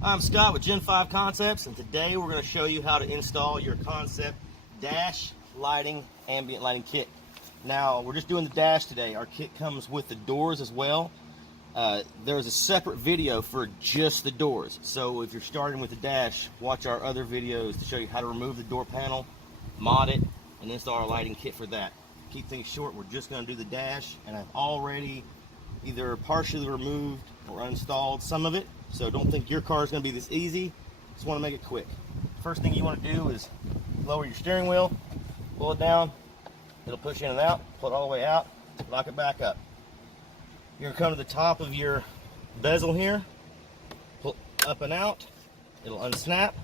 I'm Scott with Gen5 Concepts, and today we're going to show you how to install your Concept dash lighting ambient lighting kit. Now, we're just doing the dash today. Our kit comes with the doors as well. There's a separate video for just the doors. So if you're starting with the dash, watch our other videos to show you how to remove the door panel, mod it, and install our lighting kit for that. Keep things short, we're just going to do the dash, and I've already either partially removed or uninstalled some of it. So don't think your car is going to be this easy. Just want to make it quick. First thing you want to do is lower your steering wheel, pull it down. It'll push in and out, pull it all the way out, lock it back up. You're going to come to the top of your bezel here, pull up and out. It'll unsnap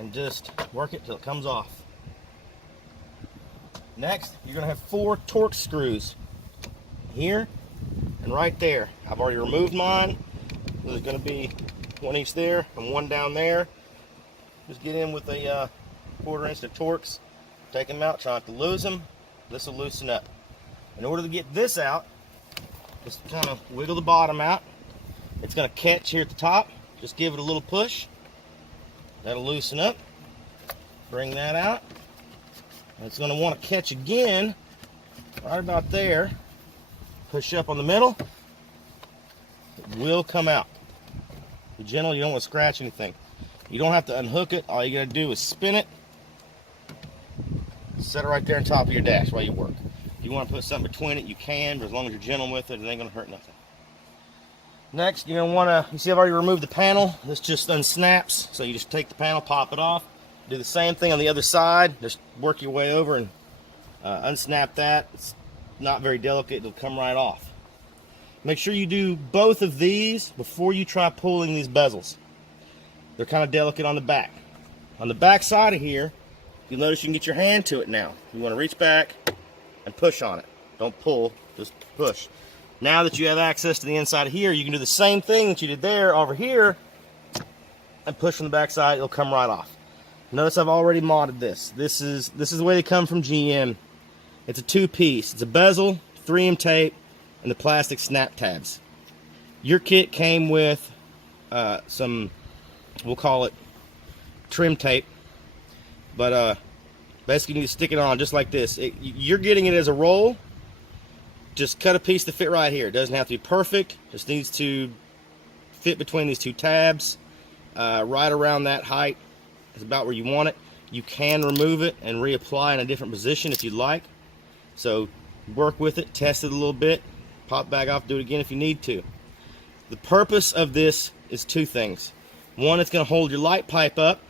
and just work it till it comes off. Next, you're going to have 4 Torx screws here and right there. I've already removed mine. There's going to be one each there and one down there. Just get in with a 1/4 inch of Torx, take them out, try not to lose them. This will loosen up. In order to get this out, just kind of wiggle the bottom out. It's going to catch here at the top. Just give it a little push. That'll loosen up. Bring that out. And it's going to want to catch again right about there. Push up on the middle. It will come out. Be gentle, you don't want to scratch anything. You don't have to unhook it. All you got to do is spin it. Set it right there on top of your dash while you work. If you want to put something between it, you can, but as long as you're gentle with it, it ain't going to hurt nothing. Next, you're going to want to, you see I've already removed the panel. This just unsnaps. So you just take the panel, pop it off. Do the same thing on the other side. Just work your way over and unsnap that. It's not very delicate. It'll come right off. Make sure you do both of these before you try pulling these bezels. They're kind of delicate on the back. On the back side of here, you'll notice you can get your hand to it now. You want to reach back and push on it. Don't pull, just push. Now that you have access to the inside of here, you can do the same thing that you did there over here and push on the back side. It'll come right off. Notice I've already modded this. This is the way they come from GM. It's a 2-piece. It's a bezel, 3M tape, and the plastic snap tabs. Your kit came with some, we'll call it trim tape, but basically you need to stick it on just like this. You're getting it as a roll. Just cut a piece to fit right here. It doesn't have to be perfect. Just needs to fit between these 2 tabs. Right around that height is about where you want it. You can remove it and reapply in a different position if you'd like. So work with it, test it a little bit, pop back off, do it again if you need to. The purpose of this is 2 things. 1, it's going to hold your light pipe up.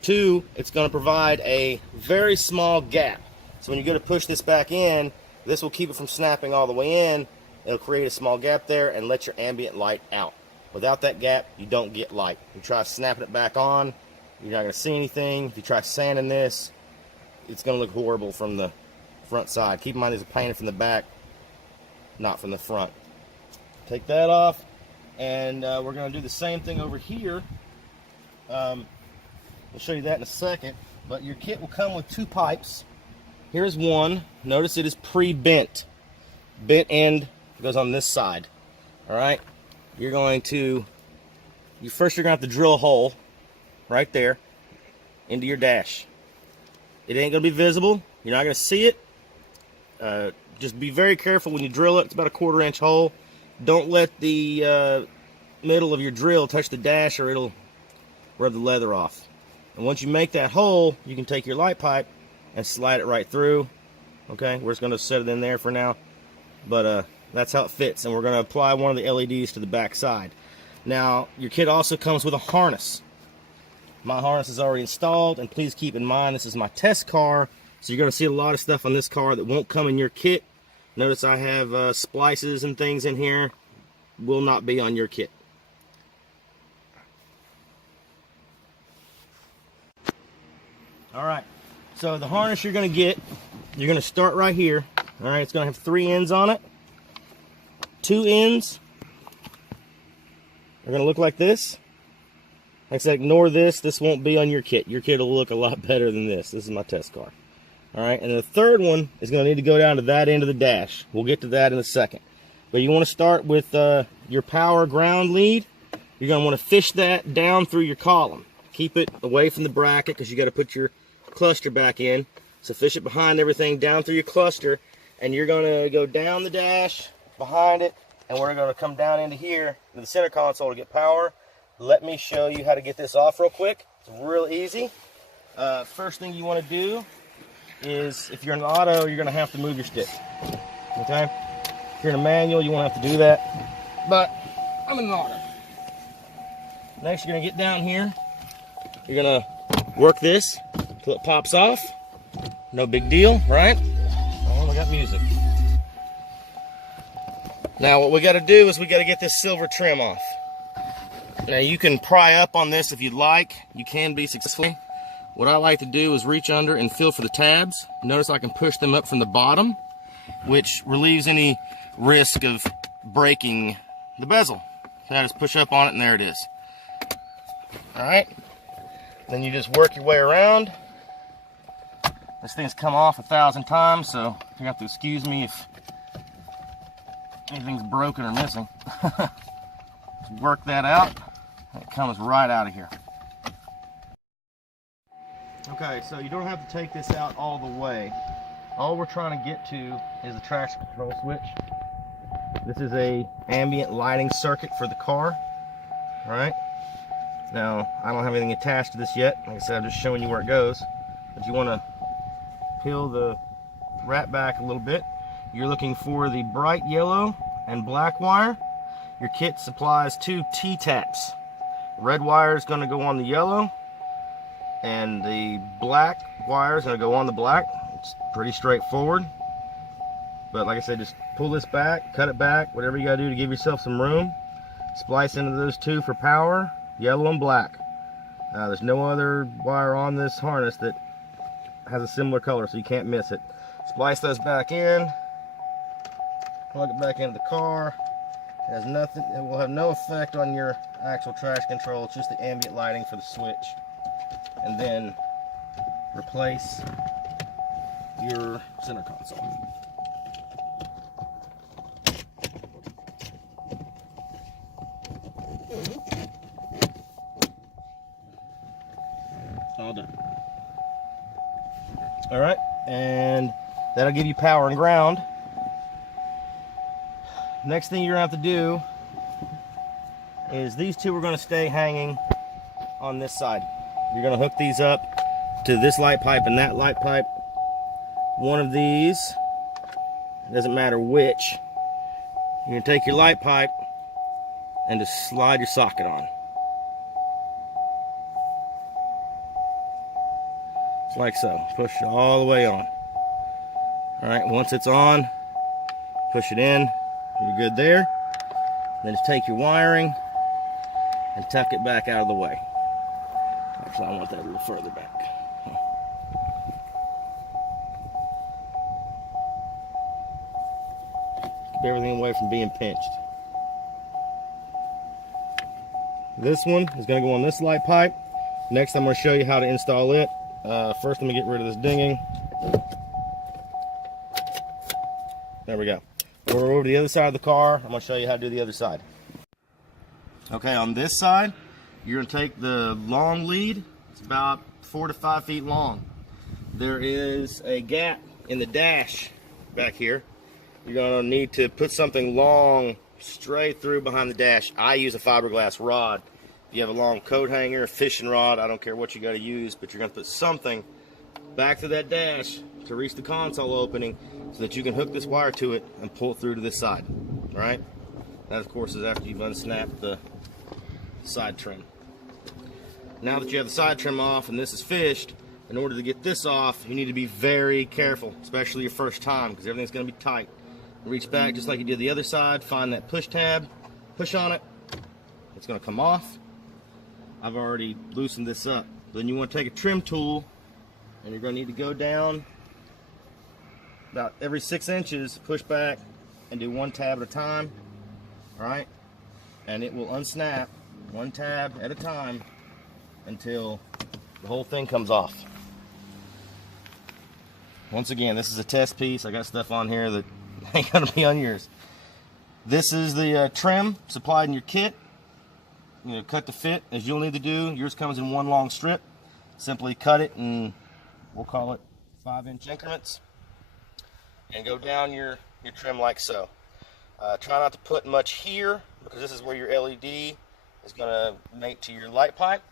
2, it's going to provide a very small gap. So when you go to push this back in, this will keep it from snapping all the way in. It'll create a small gap there and let your ambient light out. Without that gap, you don't get light. You try snapping it back on, you're not going to see anything. If you try sanding this, it's going to look horrible from the front side. Keep in mind, there's a painted from the back, not from the front. Take that off, and we're going to do the same thing over here. I'll show you that in a second, but your kit will come with 2 pipes. Here's one. Notice it is pre-bent. Bent end goes on this side. All right. You're going to have to drill a hole right there into your dash. It ain't going to be visible. You're not going to see it. Just be very careful when you drill it. It's about a 1/4 inch hole. Don't let the middle of your drill touch the dash or it'll rub the leather off. And once you make that hole, you can take your light pipe and slide it right through. Okay, we're just going to set it in there for now. But that's how it fits. And we're going to apply one of the LEDs to the back side. Now, your kit also comes with a harness. My harness is already installed, and please keep in mind this is my test car. So you're going to see a lot of stuff on this car that won't come in your kit. Notice I have splices and things in here. Will not be on your kit. Alright, so the harness you're going to get, you're going to start right here. Alright, it's going to have 3 ends on it. 2 ends are going to look like this. Like I said, ignore this. This won't be on your kit. Your kit will look a lot better than this. This is my test car. Alright, and the third one is going to need to go down to that end of the dash. We'll get to that in a second. But you want to start with your power ground lead. you're going to want to fish that down through your column. Keep it away from the bracket because you got to put your cluster back in. So fish it behind everything down through your cluster, and you're going to go down the dash behind it, and we're going to come down into here to the center console to get power. Let me show you how to get this off real quick. It's real easy. First thing you want to do is, if you're in auto, you're going to have to move your stick. Okay? If you're in a manual, you won't have to do that. But I'm in an auto. Next, you're going to get down here. You're going to work this until it pops off. No big deal, right? Oh, we got music. Now, what we got to do is we got to get this silver trim off. Now, you can pry up on this if you'd like. You can be successful. What I like to do is reach under and feel for the tabs. Notice I can push them up from the bottom, which relieves any risk of breaking the bezel. So I just push up on it, and there it is. All right. Then you just work your way around. This thing's come off 1,000 times, so you have to excuse me if anything's broken or missing. Just work that out. It comes right out of here. Okay, so you don't have to take this out all the way. All we're trying to get to is the traction control switch. This is a ambient lighting circuit for the car. All right. Now, I don't have anything attached to this yet. Like I said, I'm just showing you where it goes. But you want to peel the wrap back a little bit. You're looking for the bright yellow and black wire. Your kit supplies 2 T-taps. Red wire is going to go on the yellow, and the black wire is going to go on the black. It's pretty straightforward. But like I said, just pull this back, cut it back, whatever you got to do to give yourself some room. Splice into those 2 for power, yellow and black. There's no other wire on this harness that has a similar color, so you can't miss it. Splice those back in, plug it back into the car. It has nothing, it will have no effect on your actual traction control. It's just the ambient lighting for the switch. And then replace your center console. All done. All right, and that'll give you power and ground. Next thing you're gonna have to do is these 2 are gonna stay hanging on this side. You're gonna hook these up to this light pipe and that light pipe. One of these, it doesn't matter which, you're gonna take your light pipe and just slide your socket on. Just like so. Push it all the way on. Alright, once it's on, push it in. You're good there. Then just take your wiring and tuck it back out of the way. Actually, I want that a little further back. Keep everything away from being pinched. This one is going to go on this light pipe. Next, I'm going to show you how to install it. First, let me get rid of this dinging. There we go. We're over to the other side of the car. I'm going to show you how to do the other side. Okay, on this side, you're going to take the long lead. It's about 4 to 5 feet long. There is a gap in the dash back here. You're going to need to put something long straight through behind the dash. I use a fiberglass rod. If you have a long coat hanger, fishing rod, I don't care what you got to use, but you're going to put something back to that dash to reach the console opening so that you can hook this wire to it and pull it through to this side. All right? That, of course, is after you've unsnapped the side trim. Now that you have the side trim off and this is fished, in order to get this off, you need to be very careful, especially your first time, because everything's going to be tight. Reach back just like you did the other side, find that push tab, push on it, it's going to come off. I've already loosened this up. Then you want to take a trim tool, and you're going to need to go down about every 6 inches, push back, and do 1 tab at a time. All right? And it will unsnap 1 tab at a time until the whole thing comes off. Once again, this is a test piece. I got stuff on here that ain't gonna be on yours. This is the trim supplied in your kit. cut the fit as you'll need to do. Yours comes in one long strip. Simply cut it in, we'll call it 5-inch increments, and go down your trim like so. Try not to put much here, because this is where your LED is going to mate to your light pipe.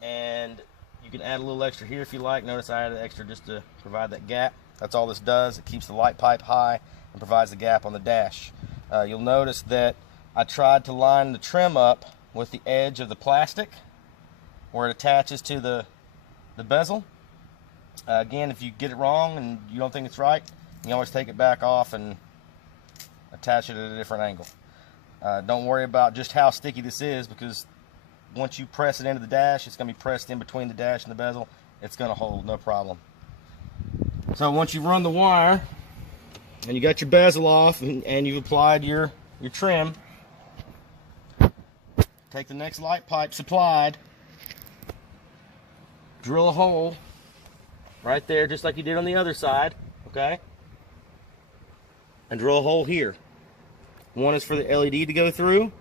And you can add a little extra here if you like. Notice I added extra just to provide that gap. That's all this does. It keeps the light pipe high and provides the gap on the dash. You'll notice that I tried to line the trim up with the edge of the plastic where it attaches to the bezel. Again, if you get it wrong and you don't think it's right, you can always take it back off and attach it at a different angle. Don't worry about just how sticky this is, because once you press it into the dash, it's going to be pressed in between the dash and the bezel. It's going to hold, no problem. So once you've run the wire and you got your bezel off and you've applied your trim, take the next light pipe supplied, drill a hole right there just like you did on the other side, okay? And drill a hole here. One is for the LED to go through.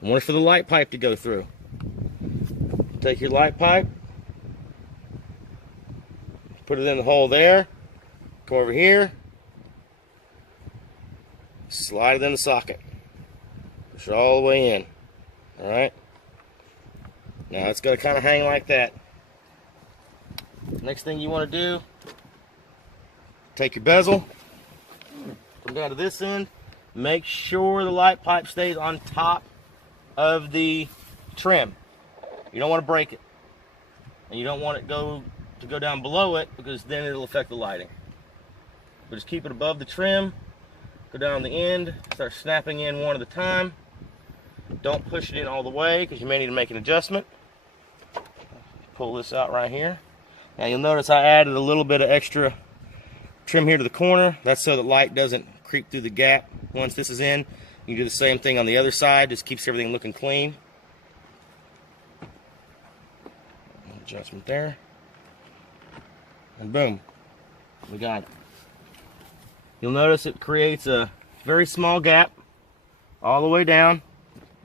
One is for the light pipe to go through. Take your light pipe, put it in the hole there, come over here, slide it in the socket, push it all the way in. Alright? Now it's going to kind of hang like that. Next thing you want to do, take your bezel, come down to this end, make sure the light pipe stays on top of the trim. You don't want to break it, and you don't want it to go down below it, because then it'll affect the lighting. But just keep it above the trim, go down the end, start snapping in one at a time. Don't push it in all the way, because you may need to make an adjustment. Pull this out right here. Now you'll notice I added a little bit of extra trim here to the corner. That's so the light doesn't creep through the gap once this is in. You can do the same thing on the other side, just keeps everything looking clean. Adjustment there. And boom, we got it. You'll notice it creates a very small gap all the way down,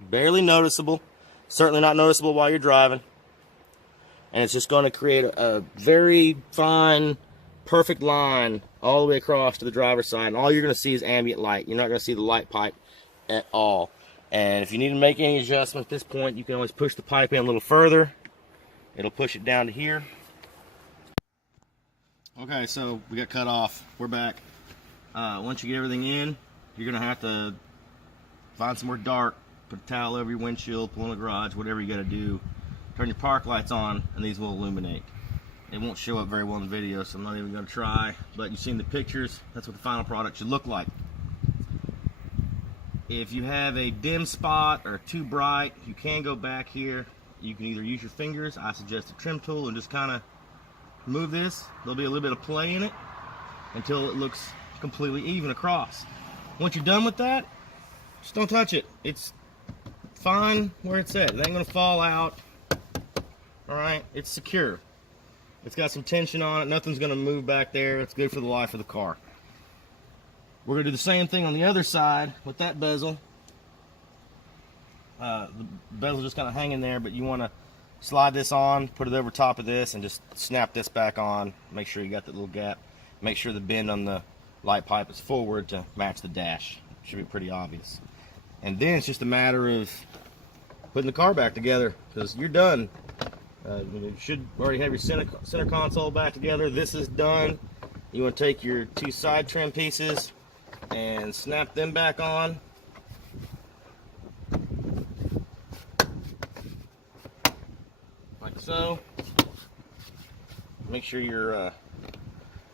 barely noticeable, certainly not noticeable while you're driving. And it's just going to create a very fine, perfect line all the way across to the driver's side. And all you're going to see is ambient light. You're not going to see the light pipe at all. And if you need to make any adjustment at this point, you can always push the pipe in a little further. It'll push it down to here. Okay, so we got cut off. We're back. Once you get everything in, you're going to have to find somewhere dark, put a towel over your windshield, pull in the garage, whatever you got to do. Turn your park lights on, and these will illuminate. It won't show up very well in the video, so I'm not even going to try. But you've seen the pictures. That's what the final product should look like. If you have a dim spot or too bright, you can go back here. You can either use your fingers. I suggest a trim tool and just kind of move this. There'll be a little bit of play in it until it looks completely even across. Once you're done with that, just don't touch it. It's fine where it's at. It ain't going to fall out. Alright, it's secure. It's got some tension on it. Nothing's going to move back there. It's good for the life of the car. We're going to do the same thing on the other side with that bezel. The bezel's just kind of hanging there, but you want to slide this on, put it over top of this, and just snap this back on. Make sure you got that little gap. Make sure the bend on the light pipe is forward to match the dash. Should be pretty obvious. And then it's just a matter of putting the car back together, because you're done. You should already have your center console back together. This is done. You want to take your two side trim pieces and snap them back on. Like so. Make sure your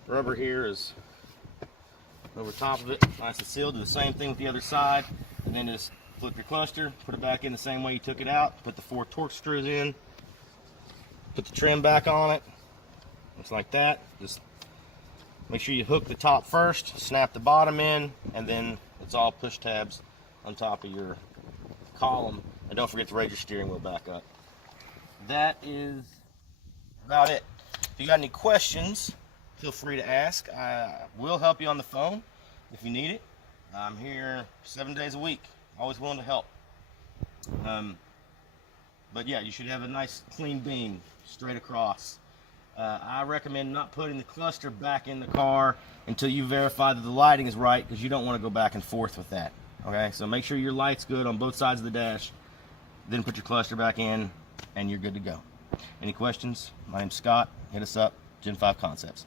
rubber here is over top of it, nice and sealed. Do the same thing with the other side, and then just flip your cluster, put it back in the same way you took it out, put the 4 torque screws in, put the trim back on it, just like that. Just make sure you hook the top first, snap the bottom in, and then it's all push tabs on top of your column. And don't forget to raise your steering wheel back up. That is about it. If you got any questions, feel free to ask. I will help you on the phone if you need it. I'm here 7 days a week, always willing to help. But yeah, you should have a nice clean beam straight across. I recommend not putting the cluster back in the car until you verify that the lighting is right, because you don't want to go back and forth with that. Okay, so make sure your light's good on both sides of the dash, then put your cluster back in, and you're good to go. Any questions? My name's Scott. Hit us up, Gen5 Concepts.